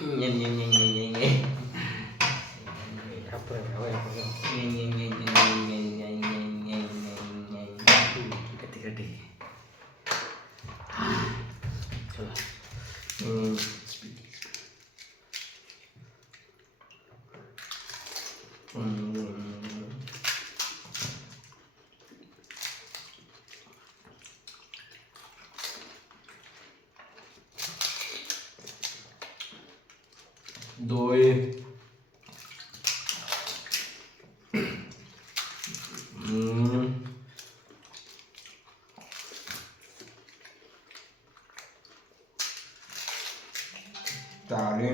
Nhìn nhìn nhìn nhìn nhìn nhìn. Apa ya? Nhìn nhìn nhìn nhìn nhìn nhìn nhìn nhìn nhìn. Gede-gede. Coba. Hmm. Đôi Tào đi.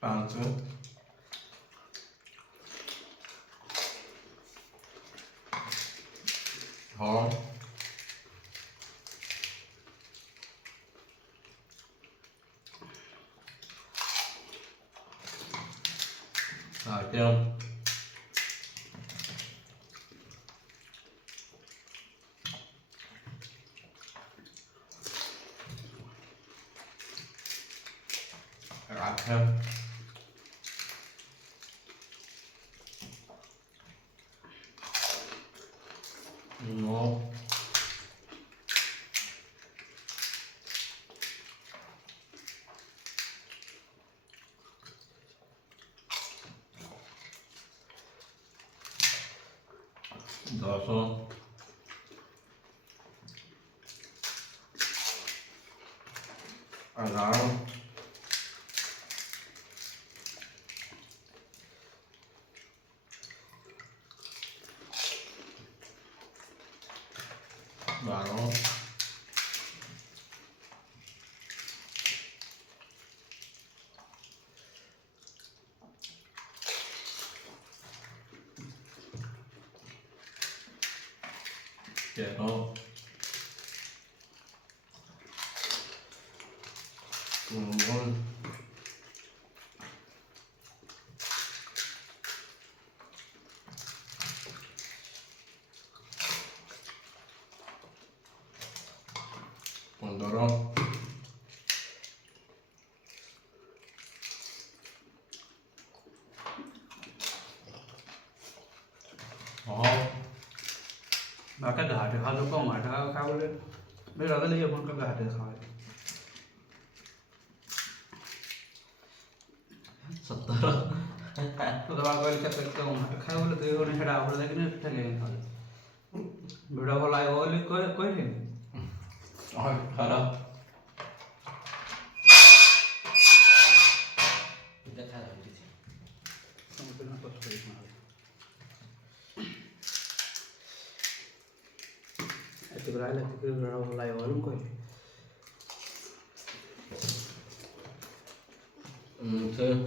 Ăn chứ. Hả? Rồi chưa? Rồi thêm. Ngon. Rồi xong. Đó. Đó. Chết không? Ngon. Còn đó đâu? Đó. Ba cái gà thì kalau kau mah dah kau le. Bila kali dia pun kau gà thì kau. Satu. तो बाग वाली क्या करते हो मत खाए बोले तो ये उन्हें हटा बोले लेकिन ठगे खा बड़ा वाला है वो ले कोई कोई नहीं Rồi, thôi đâu. Kita cara di sini. समझ में तो सही मार ऐसे बड़ा ले तो बड़ा वाला है वो कोई Thơm.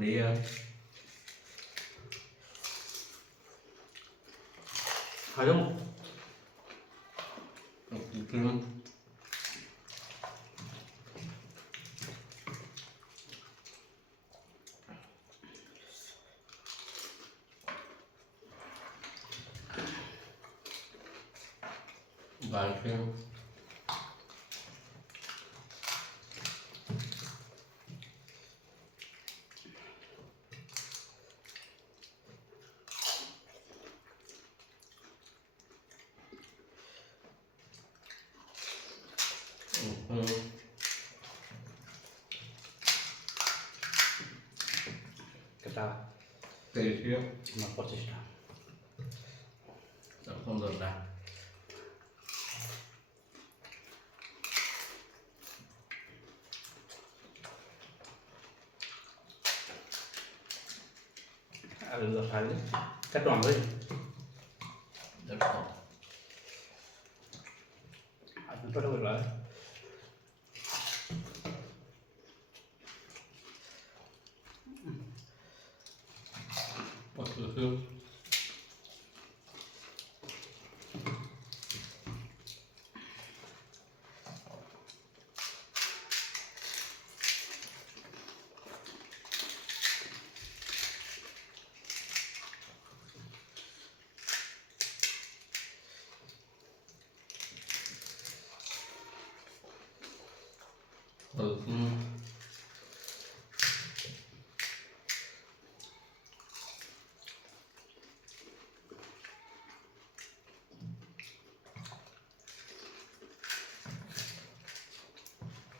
Đi खा जाऊँ cơm. Bàn cơm. kita Tùy xíu. mà có gì đó Sao không được nào. ada dua kali kita tuang lagi Được Aspetta quella, Posso più?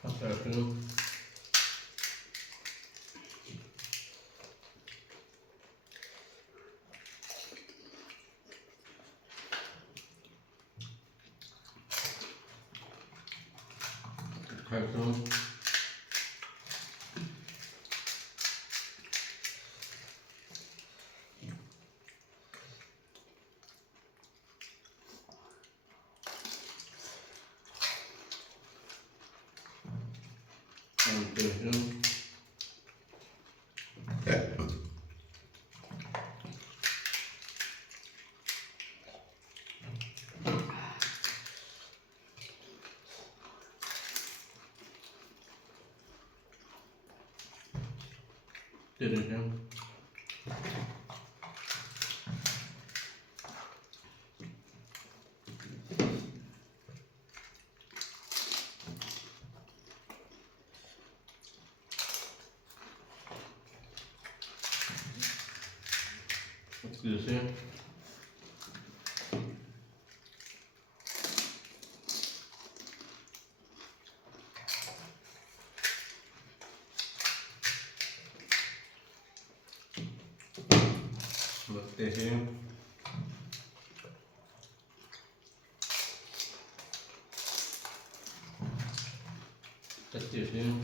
Aspetta. Aspetta. Attention. Excuse me. Attention. Attention. Attention.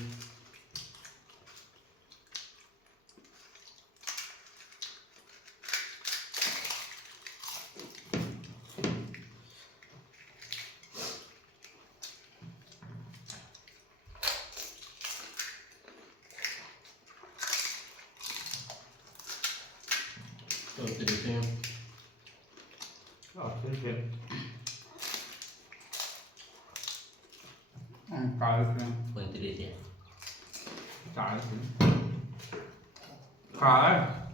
Attention. Carica. Quanti reti? Carica. Carica.